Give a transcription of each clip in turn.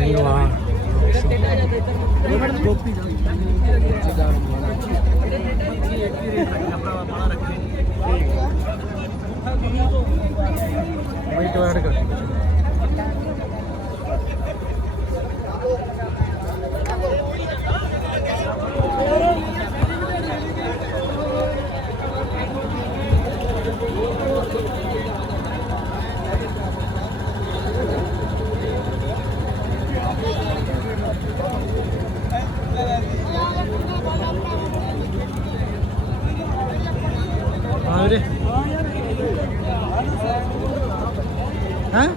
Singla wait add कर हाँ रे हैं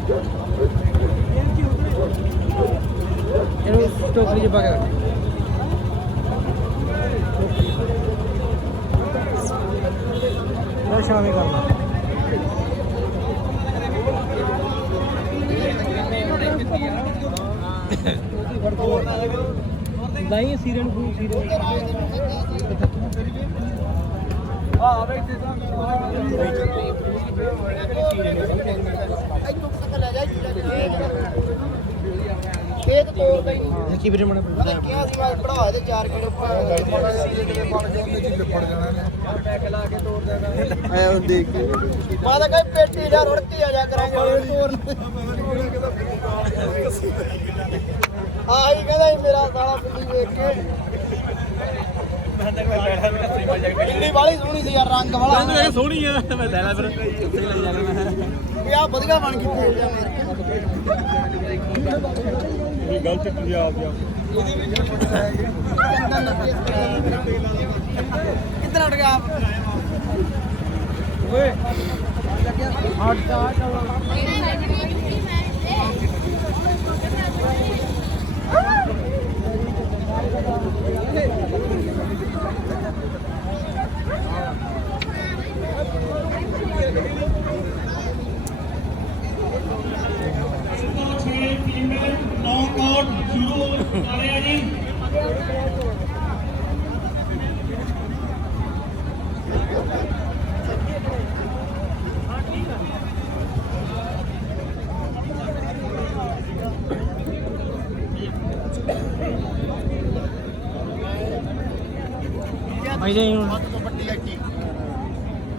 टोकरी के बगैर शामी करना दाई सीरन को सीरन ਇਹ ਤਾਂ ਤੋੜਦਾ ਹੀ ਇਹ ਕੀ ਵੀਰੇ ਮਣਾ ਕਿਹਾ ਸੀ ਮੈਂ ਪੜਾ ਦੇ 4 ਕਿਲੋ ਲਿਪੜ ਜਾਣਾ ਨੇ ਟੈਕ ਲਾ ਕੇ ਤੋੜ ਦੇਗਾ ਆਇਆ ਦੇਖ ਕੇ ਮੈਂ ਤਾਂ ਕਹੇ ਪੇਟੀ ਦਾ ਰੁੜਤੀ ਆ ਜਾ ਕਰਾਂਗੇ ਆਹੀ ਕਹਿੰਦਾ ਸੀ ਮੇਰਾ ਸਾਲਾ ਬਿੱਲੀ ਵੇਖ ਕੇ ਬਿੱਲੀ ਵਾਲੀ ਸੋਹਣੀ ਸੀ ਯਾਰ ਰੰਗ ਵਾਲਾ ਇਹ ਸੋਹਣੀ ਆ ਮੈਂ ਲੈ ਲਾ ਫਿਰ ਉੱਥੇ ਲੈ ਜਾਣਾ ਮੈਂ ਇਹ ਆ ਵਧੀਆ ਬਣ ਗਈ ਇਹ ਗਲਤ ਕੀ ਆ ਗਿਆ ਕਿੱਧਰ ਉੱਡ ਗਿਆ ਓਏ ਹਟ ਜਾ भाई नहीं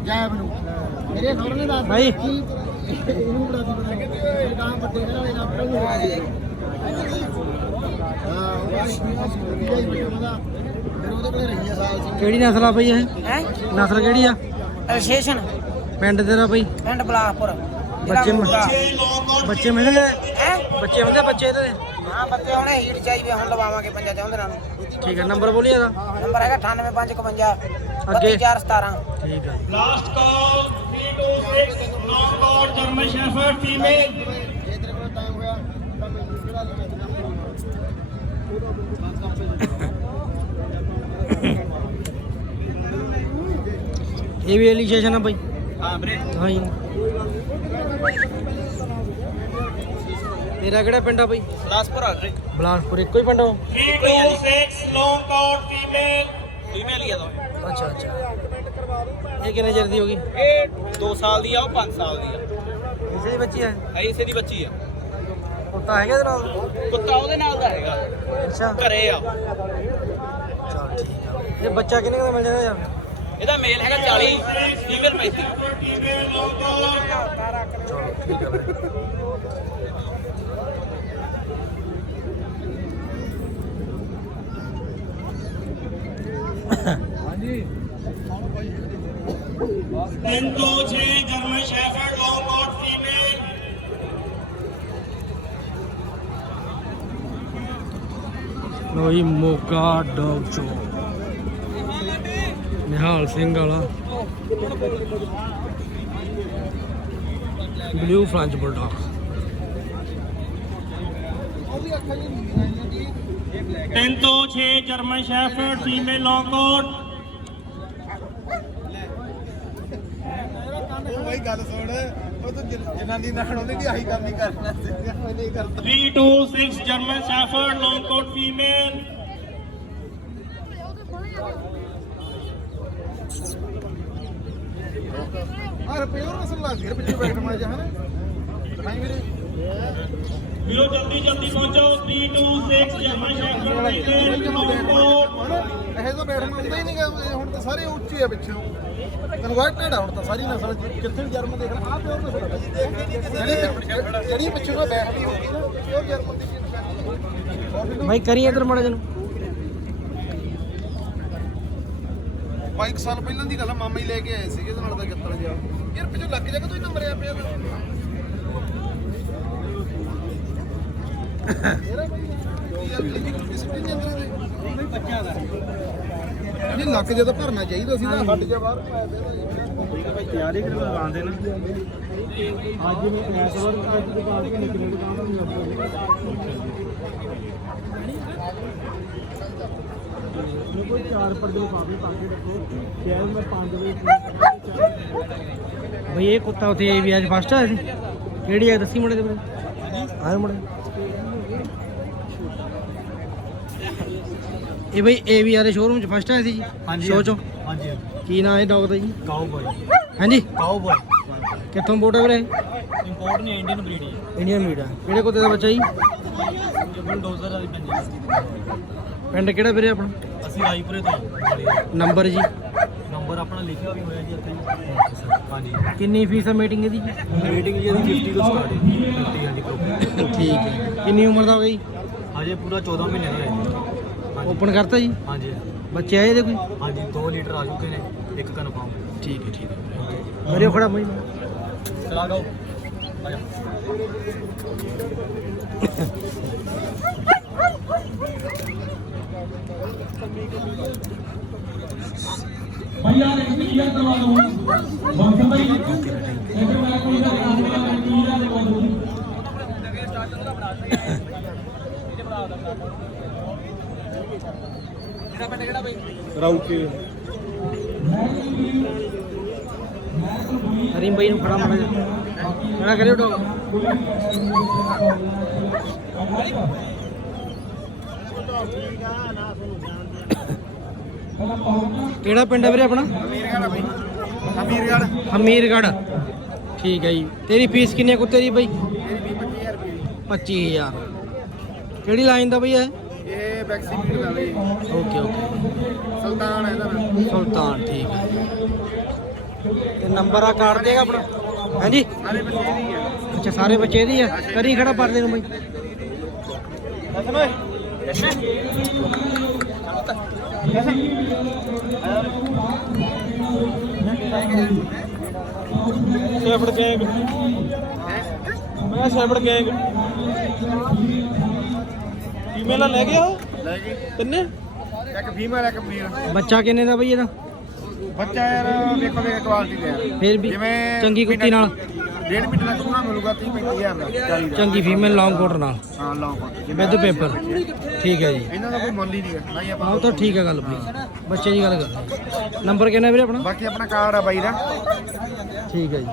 ਜਾਇਆ ਮੈਨੂੰ ਮੇਰੇ ਸੌਰ ਨੇ ਦੱਸ ਭਾਈ ਇਹਨੂੰ ਬੜਾ ਦੁਕਾਨ ਪੱਟੇ ਨਾਲ ਇਹਨਾਂ ਆਪਣਾ ਨੂੰ ਹਾਂ ਉਹਦੇ ਕੋਲੇ ਰਹੀ ਆ ਸਾਲ ਸੀ ਕਿਹੜੀ ਨਸਲ ਆ ਬਈ ਇਹ ਹੈ ਨਸਲ ਕਿਹੜੀ ਆ ਸਟੇਸ਼ਨ ਪਿੰਡ ਤੇਰਾ ਬਈ ਪਿੰਡ ਬਲਾਸਪੁਰ ਬੱਚੇ ਬੱਚੇ ਮਿਲਣਗੇ ਹੈ ਬੱਚੇ ਹੁੰਦੇ ਬੱਚੇ ਇਹਦੇ ਹਾਂ ਬੱਚੇ ਹੁਣੇ ਹੀਟ ਚਾਹੀਦੇ ਹੁਣ ਲਵਾਵਾਂਗੇ ਪੰਜਾਂ ਚਾਹੁੰਦੇ ਨਾਲ ਠੀਕ ਹੈ ਨੰਬਰ ਬੋਲੀ ਇਹਦਾ ਨੰਬਰ ਹੈਗਾ 98555 ਅੱਗੇ 32417 ਠੀਕ ਹੈ Last call 326 knockout German Shepherd female. ਜੇ ਤੇਰੇ ਕੋਲ ਟਾਈਮ ਹੋਇਆ ਤਾਂ ਮੈਨੂੰ ਕਿਹੜਾ ਲੈ ਇਹ ਵੀ ਐਲੀਗੇਸ਼ਨ ਆ ਬਈ हाँ ब्रे ਹਾਂ ਜੀ ਤੇਰਾ ਕਿਹੜਾ ਪਿੰਡ ਆ ਬਈ बिलासपुर आ गए ਬਲਾਸਪੁਰ ਇੱਕੋ ਹੀ ਪਿੰਡ ਹੋ 326 knockout female. फीमेल ही है तो ਅੱਛਾ ਅੱਛਾ ਇਹ ਕਿੰਨੇ ਚਿਰ ਦੀ ਹੋ ਗਈ ये 2 साल दी है और 5 साल दी है ਇਸੇ ਦੀ ਬੱਚੀ ਹੈ इसे दी बच्ची है ਕੁੱਤਾ ਹੈਗਾ ਇਹਦੇ ਨਾਲ ਕੁੱਤਾ ਉਹਦੇ ਨਾਲ ਦਾ ਹੈਗਾ ਅੱਛਾ ਘਰੇ ਆ ਚਲ ਠੀਕ ਆ ਇਹ ਬੱਚਾ ਕਿੰਨੇ ਦਾ ਮਿਲ ਜਾਂਦਾ ਯਾਰ ਇਹਦਾ ਮੇਲ ਹੈਗਾ 40 ਫੀਮੇਲ 35 ਚਲੋ ਠੀਕ ਆ ਬਈ ਹਾਂਜੀ 326 German shepherd long coat female. ਲੋ ਜੀ Moga dog show Nihal Singh Wala blue French bulldog 306 German shepherd female long coat. ਉਹੀ ਗੱਲ ਸੁਣ ਉਹ ਤੂੰ ਜਨਾਨੀ ਨਾਲ ਉਹਨੇ ਵੀ ਆਹੀ ਕੰਮ ਹੀ ਕਰਨਾ ਸੀ ਨਹੀਂ ਕਰਦਾ 326 German shepherd long coat female. ਆ ਰੁਪਏ ਹੋਰ ਮਸਲਾ ਸੀ ਰੁਪਏ ਬੈਠ ਮਾ ਜਾ ਹਨਾ ਦਿਖਾਈ ਵੀਰੇ ਵੀਰੋ ਜਲਦੀ ਜਲਦੀ ਪਹੁੰਚੋ 326 ਜਰਮਨ ਸ਼ੈਫਰਡ ਨੌਕਆਊਟ ਇਹ ਤਾਂ ਬੈਠਣ ਨੂੰ ਹੁੰਦਾ ਹੀ ਨਹੀਂ ਗਾ, ਹੁਣ ਤਾਂ ਸਾਰੇ ਉੱਚੇ ਆ ਪਿੱਛੋਂ ਕਨਵਰਟਡ ਆ ਹੁਣ ਤਾਂ ਸਾਰੀ ਨਸਲ ਜਿੱਥੇ ਵੀ ਜਰਮਨ ਦੇਖਣਾ ਆ ਪਿਓਰ ਨਸਲ ਆ ਜਿਹੜੀ ਪਿੱਛੋਂ ਨਾ ਬੈਠਦੀ ਹੋਊਗੀ ਨਾ ਪਿਓਰ ਜਰਮਨ ਦੀ ਚੀਜ਼ ਭਾਈ ਕਰੀ ਇਧਰ ਮੜਾ ਜਨ ਬਾਈ 1 ਸਾਲ ਪਹਿਲਾਂ ਦੀ ਗੱਲ ਆ, ਮਾਮਾ ਹੀ ਲੈ ਕੇ ਆਏ ਸੀਗੇ ਇਹਦੇ ਨਾਲ ਦਾ ਜੱਤਰ ਜਿਹਾ ਯਾਰ ਪਿੱਛੋਂ ਲੱਗ ਜਾ ਕੇ ਤੂੰ ਹੀ ਨੰਬਰ ਆ ਪਿਆ ਨਹੀਂ ਲੱਕ ਜੇ ਤਾਂ ਭਰਨਾ ਚਾਹੀਦਾ ਸੀ ਤਾਂ ਹੱਡ ਜਾ ਬਾਹਰ ਪਾਇਆ ਤੇ ਤਿਆਰੀ ਕਰ ਲਗਾਉਂਦੇ ਨੇ ਅੱਜ ਮੈਂ ਐਤਵਾਰ ਅੱਜ ਦੁਕਾਨ ਤੇ ਨਿਕਲੇ ਕੋਈ 4 ਪਰਦੇ ਲਿਫਾਫੇ ਪਾ ਕੇ ਰੱਖੋ ਸ਼ਾਇਦ ਮੈਂ 5 ਵਜੇ ਭਈ ਇਹ ਕੁੱਤਾ ਉਥੇ ਇਹ ਵੀ ਅੱਜ ਫਸਟ ਆਇਆ ਸੀ ਕਿਹੜੀ ਹੈ ਦੱਸੀ ਮੁੰਡੇ ਦੇ ਬਾਰੇ ਆਏ ਮੁੰਡੇ ਇਹ ਬਈ AVR ਦੇ ਸ਼ੋਰੂਮ ਚ ਫਸਟ ਆਇਆ ਸੀ ਜੀ ਸ਼ੋ ਚੋਂ ਹਾਂਜੀ ਕੀ ਨਾਮ ਹੈ ਡੌਗ ਦਾ ਜੀ ਕਾਊਬॉय ਹਾਂਜੀ ਕਾਊਬॉय ਕਿੱਥੋਂ ਬੋਟ ਹੈ ਵੀਰੇ ਇੰਪੋਰਟ ਨਹੀਂ ਇੰਡੀਅਨ ਬਰੀਡ ਹੈ ਇੰਡੀਅਨ ਮੀਟ ਆ ਕਿਹੜੇ ਕੁੱਤੇ ਦਾ ਬੱਚਾ ਜੀ ਬੁਲਡੋਜ਼ਰ ਵਾਲੀ ਪੰਜੀ ਪਿੰਡ ਕਿਹੜਾ ਵੀਰੇ ਆਪਣਾ ਅਸੀਂ ਰਾਈਪੁਰੇ ਤੋਂ ਨੰਬਰ ਜੀ ਨੰਬਰ ਆਪਣਾ ਲਿਖਿਆ ਵੀ ਹੋਇਆ ਜੀ ਇੱਥੇ ਹਾਂਜੀ ਕਿੰਨੀ ਫੀਸ ਹੈ ਮੀਟਿੰਗ ਦੀ ਰੇਟਿੰਗ ਜੀ ਇਹਦੀ 50 ਤੋਂ ਸਟਾਰਟ ਹੈ 50 ਹਾਂਜੀ ਪ੍ਰੋਪਰ ਠੀਕ ਹੈ ਕਿੰਨੀ ਉਮਰ ਦਾ ਹੋ ਗਈ ਹਜੇ ਪੂਰਾ 14 ਮਹੀਨੇ ਦਾ ਹੈ ਓਪਨ ਕਰਤਾ ਜੀ ਹਾਂਜੀ ਬੱਚੇ ਆਏ ਇਹਦੇ ਕੋਈ ਹਾਂਜੀ 2 ਲੀਟਰ ਆ ਚੁੱਕੇ ਨੇ ਇੱਕ ਕਨਫਰਮ ਠੀਕ ਹੈ ਮੇਰੇ ਖੜਾ ਮੈਂ ਚਲਾ ਗਾਓ ਆ ਜਾ भैया एक भी क्लियर करवा दो बंद भाई एक मैं कोई का काम नीला देखो किहड़ा पिंड किहड़ा भाई ਰਾਊਕੇ ਹਰੀਮ ਭਾਈ ਨੂੰ ਖੜਾ ਮਾੜਾ ਜਿਹਾ ਖੜਾ ਕਰਿਓ ਡੌਗ ਕਿਹੜਾ ਪਿੰਡ ਹੈ ਵੀਰੇ ਆਪਣਾ ਹਮੀਰਗੜ੍ਹ ਠੀਕ ਹੈ ਜੀ ਤੇਰੀ ਫੀਸ ਕਿੰਨੀ ਹੈ ਕੁੱਤੇ ਦੀ ਬਾਈ 25000 ਕਿਹੜੀ ਲਾਈਨ ਦਾ ਬਈ ਇਹ ਵੈਕਸੀਨ ਵੀ ਲਾ ਲਈ ਓਕੇ ਸੁਲਤਾਨ ਹੈ ਇਹਦਾ ਨਾਮ ਸੁਲਤਾਨ ਠੀਕ ਹੈ ਤੇ ਨੰਬਰ ਆ ਕਾਰਡ ਦੇਗਾ ਆਪਣਾ ਹਾਂਜੀ ਸਾਰੇ ਬੱਚੇ ਦੀ ਹੈ ਅੱਛਾ ਸਾਰੇ ਬੱਚੇ ਦੀ ਆ ਕਰੀ ਖੜਾ ਪਰਦੇ ਨੂੰ ਬਾਈ ਸੈਫੜ ਗੈਂਗ ਮੈਂ ਸੈਫੜ ਗੈਂਗ ਫੀਮੇਲ ਲੈ ਗਿਆ ਲੈ ਗਈ ਤਿੰਨੇ ਇੱਕ ਫੀਮੇਲ ਇੱਕ ਮੇਲ ਬੱਚਾ ਕਿੰਨੇ ਦਾ ਬਈ ਇਹਦਾ ਬੱਚਾ ਯਾਰ ਵੇਖੋ ਵੇਖ ਕੁਆਲਿਟੀ ਦਾ ਯਾਰ ਫਿਰ ਵੀ ਜਿਵੇਂ ਚੰਗੀ ਕੁੱਤੀ ਨਾਲ 1.5 ਮੀਟਰ ਦਾ ਪੂਰਾ ਮਿਲੂਗਾ 30-35 ਹਜ਼ਾਰ ਦਾ 40 ਦਾ ਚੰਗੀ ਫੀਮੇਲ ਲੌਂਗ ਕੋਟ ਨਾਲ ਹਾਂ ਲੌਂਗ ਵਿਦ ਪੇਪਰ ਠੀਕ ਹੈ ਜੀ ਇਹਨਾਂ ਦਾ ਕੋਈ ਮੁੱਲ ਹੀ ਨਹੀਂ ਹੈ ਨਾ ਹੀ ਆਪਾਂ ਆਹ ਤਾਂ ਠੀਕ ਹੈ ਗੱਲ ਬਈ ਬੱਚੇ ਦੀ ਗੱਲ ਕਰ ਨੰਬਰ ਕਿੰਨਾ ਵੀਰੇ ਆਪਣਾ ਬਾਕੀ ਆਪਣਾ ਕਾਰਡ ਆ ਬਾਈ ਦਾ ਠੀਕ ਹੈ ਜੀ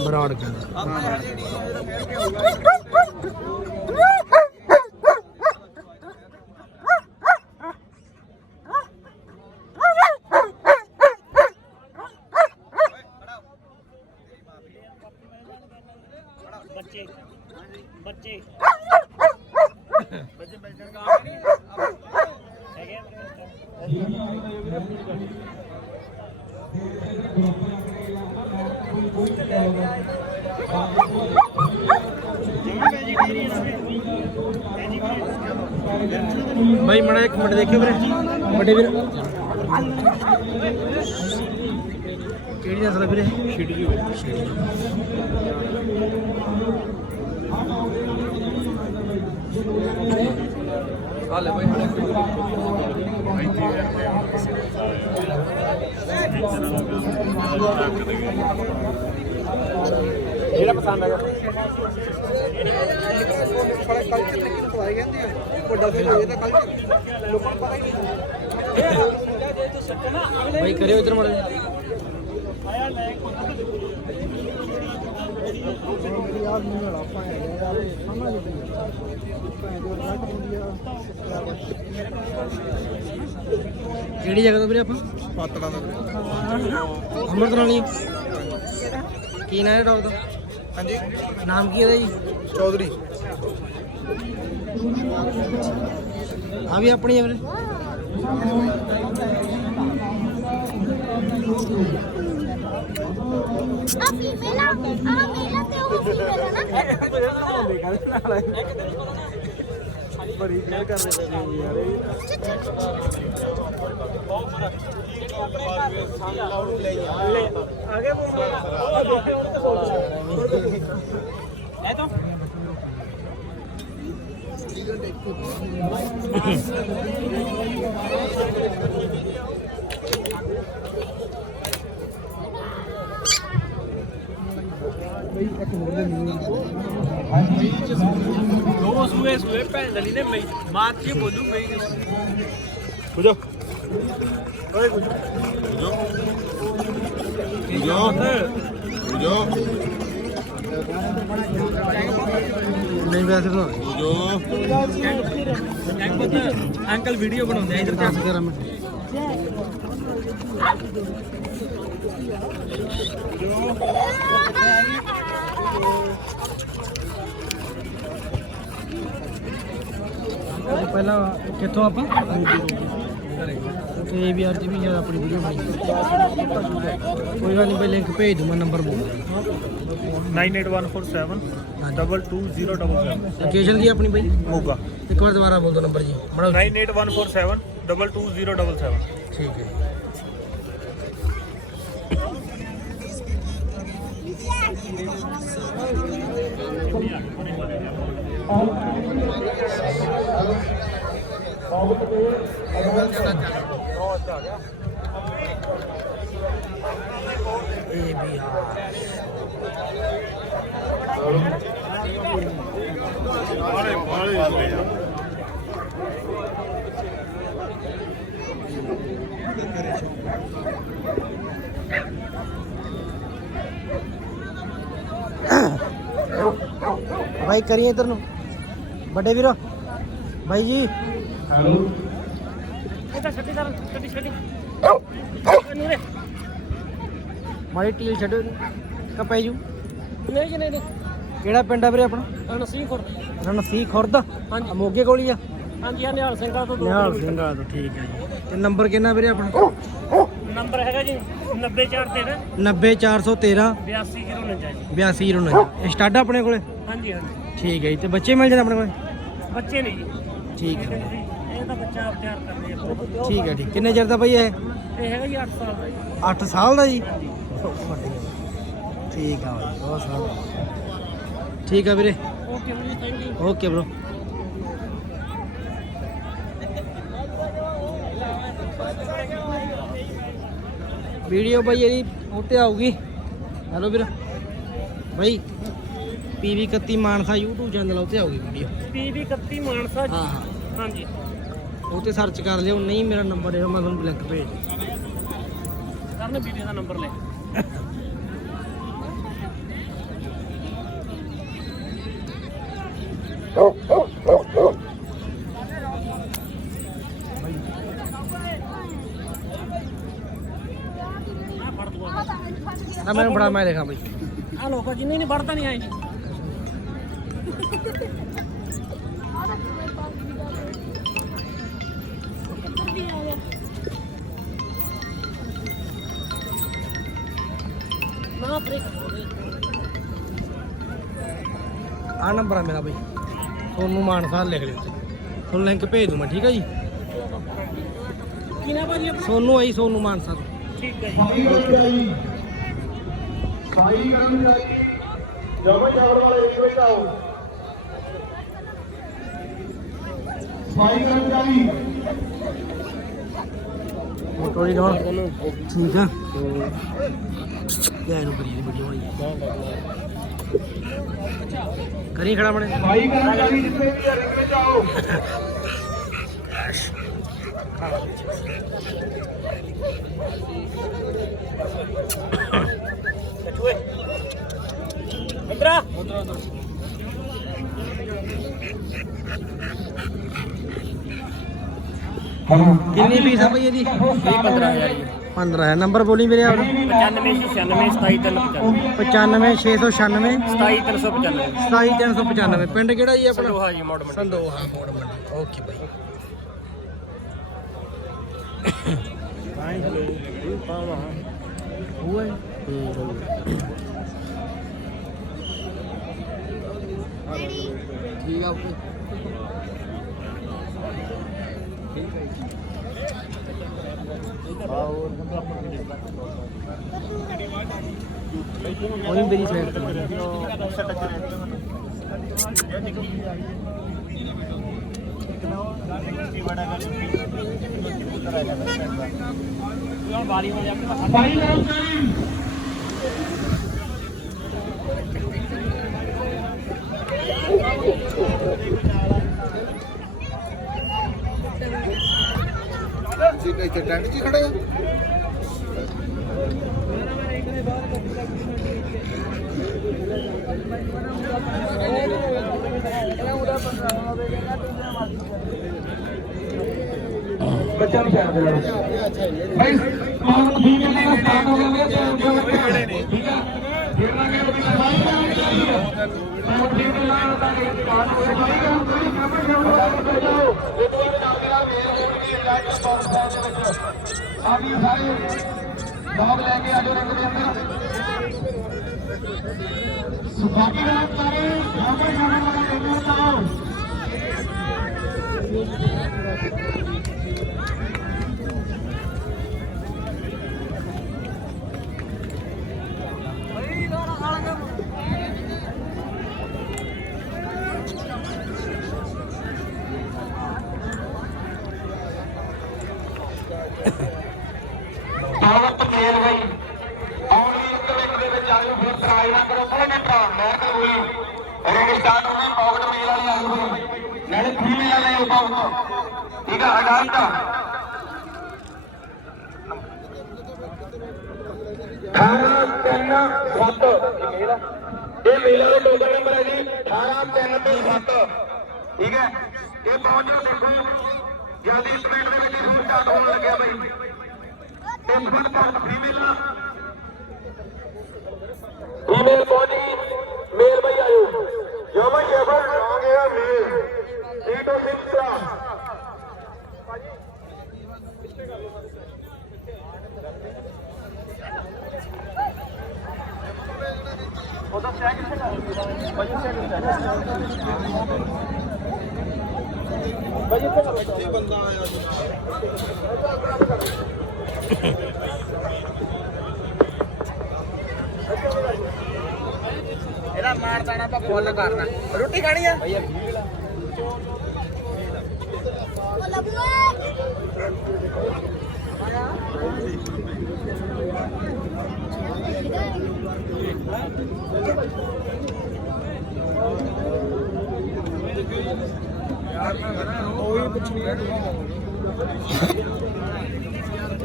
ਬਰਾੜ ਕਹਿੰਦਾ बच्चे भाई मड़ा एक मिनट देखियो ਵੀਰੇ ਵੱਡੇ ਵੀਰ ਕਿਹੜੀ ਨਸਲ ਵੀਰੇ ਛਿੜੀ ਆ ਲੈ ਭਾਈ ਜਿਹੜਾ ਪਸੰਦ ਆਇਆ ਕਲਚਰ ਤੇ ਕਿੱਥੋਂ ਆਏ ਕਹਿੰਦੇ ਆ ਵੱਡਾ ਫੇਰ ਹੋਏ ਤਾਂ ਕਲਚਰ ਲੋਕਾਂ ਨੂੰ ਪਤਾ ਹੀ ਨਹੀਂ ਭਾਈ ਕਰਿਓ ਇਧਰ ਮੜੇ ਕਿਹੜੀ ਜਗ੍ਹਾ ਤੋਂ ਵੀਰੇ ਆਪਾਂ ਪਾਤੜਾ ਦਾ ਅੰਮ੍ਰਿਤ ਰਾਣੀ ਕੀ ਨਾਂ ਹੈ ਡੌਗ ਦਾ ਹਾਂਜੀ ਨਾਮ ਕੀ ਇਹਦਾ ਜੀ? ਚੌਧਰੀ। ਆ ਵੀ ਆਪਣੀ ਹੈ ਵੀਰੇ? ਆ ਫੀਮੇਲ ਆ ਮੇਲ ਆ ਤੇ ਉਹ ਫੀਮੇਲ ਆ ਨਾ ਬੜੀ ਕੇਅਰ ਕਰ ਰਹੇ ਨੇ ਯਾਰ ਆਗੇ ਇਹ ਤਾਂ ਦੋ ਸੂਏ ਭੈਣ ਦਲੀ ਨੇ ਮਾਰ ਕੇ ਬੋਲੂ ਪਈ ਕੁਝੋ ਓਏ ਕੁਝੋ ਨਹੀਂ ਵੈਸੇ ਬਣਾ ਅੰਕਲ ਵੀਡੀਓ ਬਣਾਉਂਦੇ ਆ ਇਧਰ ਤੇ 11 ਮਿੰਟ ਪਹਿਲਾਂ ਕਿੱਥੋਂ ਆਪਾਂ ਤੇ ਵੀ ਅੱਜ ਵੀ ਜਿਆਦਾ ਆਪਣੀ ਵੀਡੀਓ ਬਣਾਈ ਕੋਈ ਗੱਲ ਨਹੀਂ ਬਈ ਲਿੰਕ ਭੇਜ ਦੂੰਗਾ ਨੰਬਰ ਬੋਲ 98147 22077 ਲੋਕੇਸ਼ਨ ਕੀ ਆਪਣੀ ਬਈ ਮੋਗਾ ਇੱਕ ਵਾਰ ਦੁਬਾਰਾ ਬੋਲ ਦਿਓ ਨੰਬਰ ਜੀ ਬੜਾ 98147 22077 ਠੀਕ ਹੈ ਇਹ ਬਿਹਾਰ भाई करिए इधर नु बड़े वीरो भाई जी ਹੈਲੋ माड़ी टील छो कपाई जू नहीं केड़ा पिंड है वीरे अपना रणसी खुर्द मोगे कोल ही आ निहाल सिंघा तो ठीक है जी ते नंबर कितना वीरे अपना ਨੰਬਰ ਹੈਗਾ ਜੀ 90413 90413 8209 स्टार्ट अपने कोले ਹਾਂਜੀ ਹਾਂਜੀ ठीक है जी ते बच्चे मिल जाते अपने कोले ਬੱਚੇ नहीं जी ठीक है ਇਹ ਤਾਂ ਬੱਚਾ ਆਪ ਤਿਆਰ ਕਰਦੇ ਆ ठीक है ठीक किन्ने चਿਰ ਦਾ भाई है ਇਹ ਹੈਗਾ ਜੀ 8 ਸਾਲ ਦਾ ਜੀ 8 ਸਾਲ ਦਾ ਜੀ ਠੀਕ ਆ ਬਾਈ ਬਹੁਤ ਸਾਲ ਠੀਕ ਆ ਵੀਰੇ ਓਕੇ ਜੀ thank you okay bro video ਬਾਈ ਇਹਦੀ ਉੱਤੇ ਆਊਗੀ ਹੈਲੋ ਵੀਰ ਬਾਈ ਪੀਵੀ 31 ਮਾਨਸਾ YouTube ਚੈਨਲ ਉੱਤੇ ਆਊਗੀ ਵੀਡੀਓ ਪੀਵੀ 31 ਮਾਨਸਾ ਜੀ ਹਾਂ ਹਾਂ ਹਾਂਜੀ ਉੱਤੇ ਸਰਚ ਕਰ ਲਿਓ ਨਹੀਂ ਮੇਰਾ ਨੰਬਰ ਹੈ ਮੈਂ ਤੁਹਾਨੂੰ ਲਿੰਕ ਭੇਜ ਕਰਨ ਵੀਡੀਓ ਦਾ ਨੰਬਰ ਲੈ ਆ ਮੈਨੂੰ ਬੜਾ ਮੈਂ ਦੇਖਾਂ ਬਾਈ ਆ ਲੋਕਾਂ ਜਿੰਨੇ ਨਹੀਂ ਵੜਦਾ ਨਹੀਂ ਆਏ ਜੀ ਨਾ ਬ੍ਰੇਕ ਆ ਨੰਬਰ ਆ ਮੇਰਾ ਬਾਈ ਸੋਨੂੰ ਮਾਨਸਾ ਲਿਖ ਲਿਓ ਤੇ ਤੁਹਾਨੂੰ ਲਿੰਕ ਭੇਜ ਦੂੰ ਮੈਂ ਠੀਕ ਹੈ ਜੀ ਕੀ ਨਾ ਭਾਜੀ ਆਪਣਾ ਸੋਨੂੰ ਆਈ ਸੋਨੂੰ ਮਾਨਸਾ ਤੋਂ ਠੀਕ ਹੈ ਜੀ ਸਾਈ ਕਰਮਚਾਰੀ ਜਮਾ ਚਾਵਲ ਵਾਲੇ ਇੱਕ ਵਿੱਚ ਆਓ ਸਾਈ ਕਰਮਚਾਰੀ ਟੋਲੀ ਡਾਉਨ ਠੀਕ ਆ ਲੈ ਇਹਨੂੰ ਕਰੀ ਵੀਡੀਓ ਬਣਾਈ ਕਰੀ ਖੜਾ ਬਣੇ ਸਾਈ ਕਰਮਚਾਰੀ ਜਿੱਥੇ ਵੀ ਰਿੰਗ ਵਿੱਚ ਆਓ ਇੰਦਰਾ ਕਿੰਨੀ ਫੀਸ ਆ ਬਈ ਇਹਦੀ 15000 ਜੀ 15 ਹੈ। ਨੰਬਰ ਬੋਲੀ ਵੀਰੇ ਆਪਣਾ 9596 95696 27395 27395 ਪਿੰਡ ਕਿਹੜਾ ਜੀ ਆਪਣਾ ਸੰਦੋਹਾ ਜੀ ਮੋੜ ਸੰਦੋਹਾ ਮੋੜ ਮੰਡੀ ਓਕੇ ਬਾਈ ਠੀਕ ਆ ਓਕੇ ਉਹੀ ਮੇਰੀ ਸਾਈਡ ਤੇ ਭਾਈ ਕਰਮਚਾਰੀ ਤੁਸੀਂ ਇੱਥੇ ਟੈਂਟ 'ਚ ਹੀ ਖੜੇ ਹੋ ਬੱਚਾ ਵੀ ਛੱਡ ਦੇਣਾ ਭਾਈ ਮਾਨ ਠੀਕ ਹੈ ਨਾ ਸਟਾਰਟ ਹੋ ਗਿਆ ਠੀਕ ਹੈ ਫਿਰ ਨਾ ਕਿ ਉਹਦੀ ਸਫਾਈ ਕਰਨੀ ਚਾਹੀਦੀ ਹੈ ਮਾਨ ਠੀਕ ਹੈ ਨਾ ਤਾਂ ਕਿ ਸਟਾਰਟ ਹੋ ਸਫਾਈ ਕਰਨ ਕੋਈ ਕੰਮ ਕਰ ਜਾਓ ਇਹ ਤੋਂ ਬਾਅਦ ਨਾਲ ਦੀ ਨਾਲ ਮੇਲ ਹੋਣਗੀ ਇਲਾਜ ਰਿਸਪੌਂਸ ਦੇ ਵਿੱਚ ਆਪ ਇਹ ਸਾਰੇ ਡੌਗ ਲੈ ਕੇ ਆਜੋ ਰਿੰਗ ਦੇ ਅੰਦਰ ਸੁਭਾਗੀ ਨਾਲ ਸਾਰੇ ਡੌਗ ਜਾਣ ਵਾਲੇ ਰਿੰਗ ਵਿੱਚ ਆਓ ਤਾਕਤ ਮੇਲ ਗਈ ਆਉਣੀ ਇੱਕ ਮਿੰਟ ਦੇ ਵਿੱਚ ਆਜੋ ਫਿਰ ਟਰਾਈ ਨਾ ਕਰੋ ਕੋਈ ਨਹੀਂ ਭਰਾ ਮੈਂ ਕਰੂਗੀ ਰਿੰਗ ਸਟਾਰਟ ਹੋ ਗਈ ਪੌਕਟ ਮੇਲ ਵਾਲੀ ਆ ਗਈ ਨਾਲੇ ਫੀਮੇਲ ਵਾਲੇ ਉਹ ਪੌਕਟ ਠੀਕ ਆ ਅਡਾਲਟ ਇਹ ਮੇਲ ਵਾਲੇ ਟੋਕਨ ਨੰਬਰ ਹੈ ਜੀ 18-3-7 ਠੀਕ ਹੈ ਇਹ ਪਹੁੰਚ ਜਾਓ ਦੇਖੋ ਜਲਦੀ ਇੱਕ ਮਿੰਟ ਦੇ ਵਿੱਚ ਸ਼ੂਟ ਸਟਾਰਟ ਹੋਣ ਲੱਗਿਆ ਬਾਈ ਫੀਮੇਲ ਪਹੁੰਚੀ ਮੇਲ ਬਈ ਆਇਓ ਜਮਨ ਸ਼ੇਫਰ ਆ ਗਿਆ ਮੇਲ 306 ਉਹਦਾ ਸਟੈਕ ਕਿੱਥੇ ਕਰ ਭਾਈ ਇੱਥੇ ਬੰਦਾ ਆਇਆ ਇਹਦਾ ਮਾਰ ਦਾਣਾ ਆਪਾਂ ਫੁੱਲ ਕਰਨਾ ਰੋਟੀ ਖਾਣੀ ਆ ਉਹ ਲੱਭੂਏ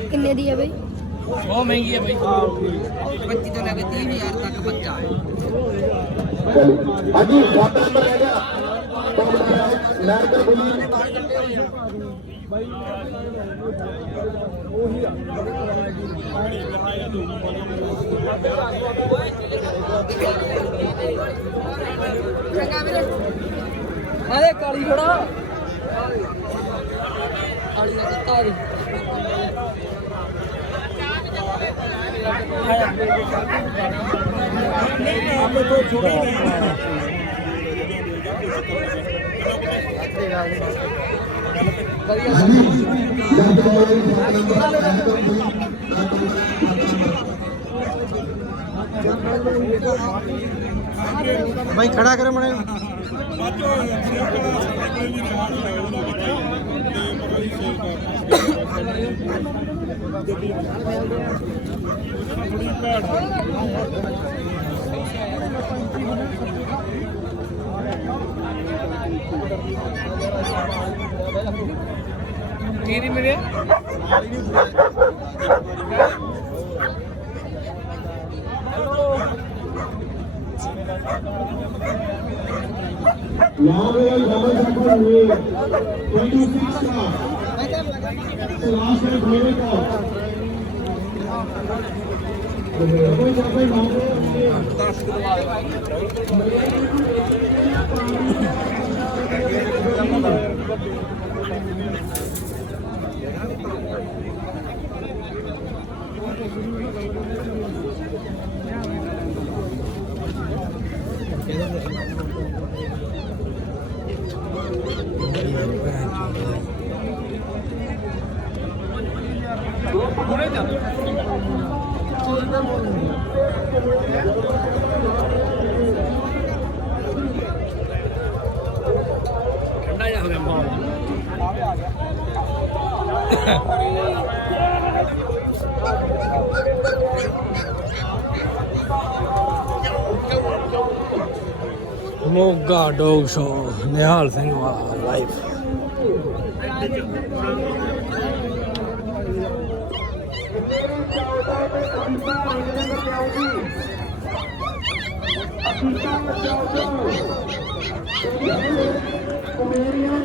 ਕਿੰਨੇ ਦੀ ਹੈ ਬਈ ਬਹੁਤ ਮਹਿੰਗੀ ਹੈ ਬਾਈ 25 ਤੋਂ ਲੈ ਕੇ 30,000 ਤੱਕ ਬੱਚਾ ਹਾਂਜੀ ਵਾਟਰ ਨੰਬਰ ਰਹਿ ਗਿਆ ਲੈਣ ਕਰ ਬੋਲੀ ਅਰੇ ਕਾਲੀ ਥੋੜਾ ਕਾਲੀ ਦਾ ਦਿੱਤਾ ਦੀ भाई खड़ा करे मने तेरी मेरे Now we are double second way. 26 का last है धोने का ਠੰਡਾ ਜਾ ਹੋ ਗਿਆ ਮਾਹੌਲ। ਮੋਗਾ ਡੌਗ ਸ਼ੋ ਨਿਹਾਲ ਸਿੰਘ ਵਾਲਾ ਲਾਈਵ। ਕੁਮੇਰੀਆਂ